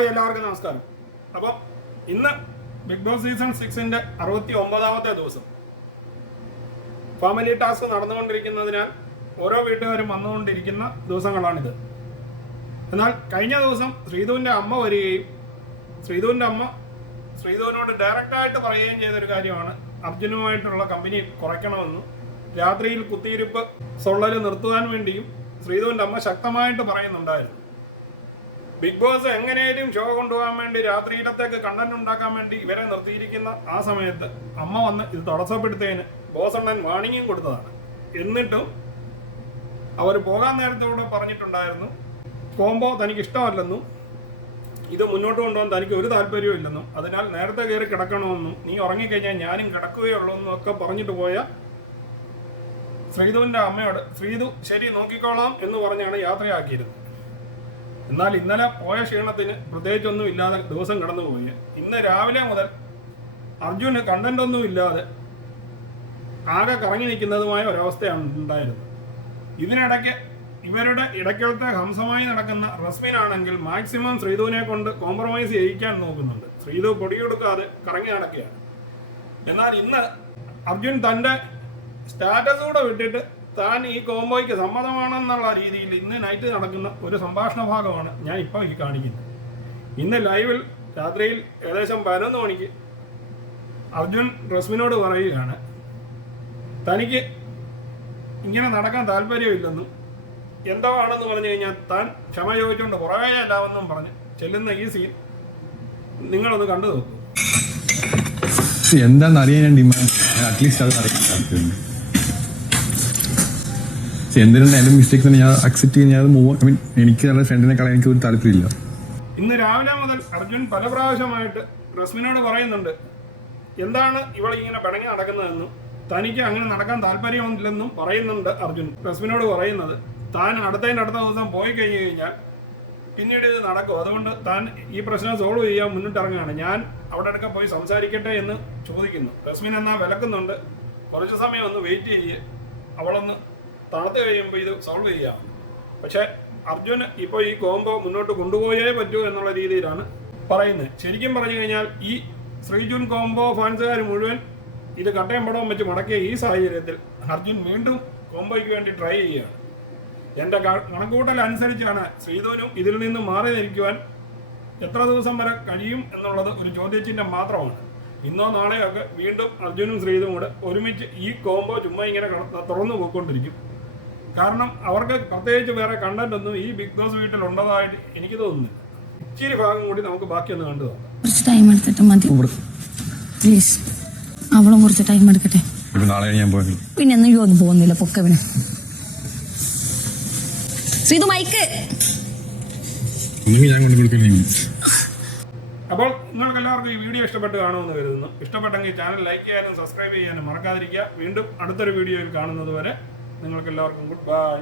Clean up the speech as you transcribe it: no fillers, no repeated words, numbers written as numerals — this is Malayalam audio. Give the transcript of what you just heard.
ഹായ്, എല്ലാവർക്കും നമസ്കാരം. അപ്പോൾ ഇന്ന് ബിഗ് ബോസ് സീസൺ 6-ന്റെ 69ാമത്തെ ദിവസം. ഫാമിലി ടാസ്ക് നടന്നുകൊണ്ടിരിക്കുന്നതിനാൽ ഓരോ വീട്ടുകാരും വന്നുകൊണ്ടിരിക്കുന്ന ദിവസങ്ങളാണിത്. എന്നാൽ കഴിഞ്ഞ ദിവസം ശ്രീധുവിൻ്റെ അമ്മ വരികയും ശ്രീധുവിൻ്റെ അമ്മ ശ്രീധുവിനോട് ഡയറക്റ്റായിട്ട് പറയുകയും ചെയ്തൊരു കാര്യമാണ് അർജുനുമായിട്ടുള്ള കമ്പനി കുറയ്ക്കണമെന്നും രാത്രിയിൽ കുത്തിയിരിപ്പ് സൊള്ളൽ നിർത്തുവാൻ വേണ്ടിയും ശ്രീധുവിൻ്റെ അമ്മ ശക്തമായിട്ട് പറയുന്നുണ്ടായിരുന്നു. ബിഗ് ബോസ് എങ്ങനെയും ഷോ കൊണ്ടുപോകാൻ വേണ്ടി രാത്രിയിലത്തേക്ക് കണ്ടന്റ് ഉണ്ടാക്കാൻ വേണ്ടി ഇവരെ നിർത്തിയിരിക്കുന്ന ആ സമയത്ത് അമ്മ വന്ന് ഇത് തടസ്സപ്പെടുത്തിയതിന് ബോസണ്ണൻ വാണിംഗും കൊടുത്തതാണ്. എന്നിട്ടും അവർ പോകാൻ നേരത്തോടെ പറഞ്ഞിട്ടുണ്ടായിരുന്നു കോംബോ തനിക്ക് ഇഷ്ടമല്ലെന്നും ഇത് മുന്നോട്ട് കൊണ്ടുപോകാൻ തനിക്ക് ഒരു താല്പര്യവും ഇല്ലെന്നും അതിനാൽ നേരത്തെ കയറി കിടക്കണമെന്നും നീ ഉറങ്ങിക്കഴിഞ്ഞാൽ ഞാനും കിടക്കുകയുള്ളൂ എന്നും ഒക്കെ പറഞ്ഞിട്ട് പോയ ശ്രീധുവിൻ്റെ അമ്മയോട് ശ്രീധു ശരി നോക്കിക്കോളാം എന്ന് പറഞ്ഞാണ് യാത്രയാക്കിയിരുന്നത്. എന്നാൽ ഇന്നലെ പോയ ക്ഷീണത്തിന് പ്രത്യേകിച്ചൊന്നും ഇല്ലാതെ ദിവസം കടന്നുപോയി. ഇന്ന് രാവിലെ മുതൽ അർജുന് കണ്ടന്റ് ഒന്നും ഇല്ലാതെ ആകെ കറങ്ങി നിൽക്കുന്നതുമായ ഒരവസ്ഥയാണ് ഉണ്ടായിരുന്നത്. ഇതിനിടയ്ക്ക് ഇവരുടെ ഇടയ്ക്കലത്തെ ഹംസമായി നടക്കുന്ന റസ്മിനാണെങ്കിൽ മാക്സിമം ശ്രീധുവിനെ കൊണ്ട് കോംപ്രമൈസ് ചെയ്യിക്കാൻ നോക്കുന്നുണ്ട്. ശ്രീധു പൊടിയെടുക്കാതെ കറങ്ങി നടക്കുകയാണ്. എന്നാൽ ഇന്ന് അർജുൻ തൻ്റെ സ്റ്റാറ്റസ് കൂടെ വിട്ടിട്ട് താൻ ഈ കോംബോയ്ക്ക് സമ്മതമാണെന്നുള്ള രീതിയിൽ ഇന്ന് നൈറ്റ് നടക്കുന്ന ഒരു സംഭാഷണ ഭാഗമാണ് ഞാൻ ഇപ്പോൾ ഈ കാണിക്കുന്നത്. ഇന്ന് ലൈവിൽ രാത്രിയിൽ ഏകദേശം 11 മണിക്ക് അർജുൻ റസ്മിനോട് പറയുകയാണ് തനിക്ക് ഇങ്ങനെ നടക്കാൻ താല്പര്യമില്ലെന്നും എന്താണെന്ന് പറഞ്ഞു കഴിഞ്ഞാൽ താൻ ക്ഷമ ചോദിച്ചുകൊണ്ട് പുറകെ അല്ലാവെന്നും പറഞ്ഞ് ചെല്ലുന്ന ഈ സീൻ നിങ്ങളൊന്ന് കണ്ടു നോക്കൂ. എന്താണെന്ന് അറിയാൻ ഞാൻ ഡിമാൻഡ് അറ്റ്ലീസ്റ്റ് അത് അറിയാൻ എന്തിനാണ് എൻ്റെ മിസ്റ്റേക്സ് ഞാൻ അക്സെപ്റ്റ് ചെയ്യാൻ മൂവ് ഐ മീൻ എനിക്ക് നല്ല ഫ്രണ്ടിനെ കളയാൻ എനിക്ക് ഒരു താല്പര്യമില്ല. ഇന്ന് രാവിലെ മുതൽ അർജുൻ പല പ്രാവശ്യമായിട്ട് റസ്മിനോട് പറയുന്നുണ്ട് എന്താണ് ഇവളിങ്ങനെ പിണങ്ങി നടക്കുന്നതെന്നും തനിക്ക് അങ്ങനെ നടക്കാൻ താല്പര്യമില്ലെന്നും പറയുന്നുണ്ട്. അർജുൻ റസ്മിനോട് പറയുന്നത് താൻ അടുത്ത ദിവസം പോയി കഴിഞ്ഞു കഴിഞ്ഞാൽ പിന്നീട് ഇത് നടക്കും, അതുകൊണ്ട് താൻ ഈ പ്രശ്നം സോൾവ് ചെയ്യാൻ മുന്നിട്ടിറങ്ങുകയാണ്, ഞാൻ അവിടെ അടുക്ക പോയി സംസാരിക്കട്ടെ എന്ന് ചോദിക്കുന്നു. റസ്മിൻ എന്നാൽ വിലക്കുന്നുണ്ട്, കുറച്ച് സമയം ഒന്ന് വെയിറ്റ് ചെയ്യ്, അവളൊന്ന് തണുത്ത് കഴിയുമ്പോൾ ഇത് സോൾവ് ചെയ്യാം. പക്ഷേ അർജുന് ഇപ്പോൾ ഈ കോംബോ മുന്നോട്ട് കൊണ്ടുപോയേ പറ്റൂ എന്നുള്ള രീതിയിലാണ് പറയുന്നത്. ശരിക്കും പറഞ്ഞു കഴിഞ്ഞാൽ ഈ ശ്രീജുൻ കോംബോ ഫാൻസുകാർ മുഴുവൻ ഇത് കട്ടയം പടവും വെച്ച് മുടക്കിയ ഈ സാഹചര്യത്തിൽ അർജുൻ വീണ്ടും കോംബോയ്ക്ക് വേണ്ടി ട്രൈ ചെയ്യുകയാണ്. എൻ്റെ കണക്കൂട്ടൽ അനുസരിച്ചാണ് ശ്രീധുവിനും ഇതിൽ നിന്ന് മാറി നിൽക്കുവാൻ എത്ര ദിവസം വരെ കഴിയും എന്നുള്ളത് ഒരു ചോദ്യചിഹ്നം മാത്രമാണ്. ഇന്നോ നാളെയോ ഒക്കെ വീണ്ടും അർജുനും ശ്രീധുവും കൂടെ ഒരുമിച്ച് ഈ കോംബോ ചുമ്മാ ഇങ്ങനെ തുറന്നു പോയിക്കൊണ്ടിരിക്കും. കാരണം അവർക്ക് പ്രത്യേകിച്ച് വേറെ കണ്ടന്റ് ഒന്നും ഈ ബിഗ് ബോസ് വീട്ടിൽ ഉള്ളതായിട്ട് എനിക്ക് തോന്നുന്നില്ല. ഇച്ചിരി ഭാഗം കൂടി നമുക്ക് ബാക്കിയൊന്ന് കണ്ടു നോക്കാം. കുറച്ച് ടൈം എടുത്തിട്ട് മതി പ്ലീസ്. അവളും കുറച്ച് ടൈം എടുക്കട്ടെ. പിന്നെ ഒന്നും പോകുന്നില്ല പൊക്കവിന്. ശ്രീധു മൈക്ക്. അപ്പോൾ നിങ്ങൾക്ക് എല്ലാവർക്കും ഈ വീഡിയോ ഇഷ്ടപ്പെട്ട് കാണുമെന്ന് കരുതുന്നു. ഇഷ്ടപ്പെട്ടെങ്കിൽ ചാനൽ ലൈക്ക് ചെയ്യാനും സബ്സ്ക്രൈബ് ചെയ്യാനും മറക്കാതിരിക്കുക. വീണ്ടും അടുത്തൊരു വീഡിയോയിൽ കാണുന്നത് വരെ നിങ്ങൾക്ക് എല്ലാവർക്കും ഗുഡ് ബൈ.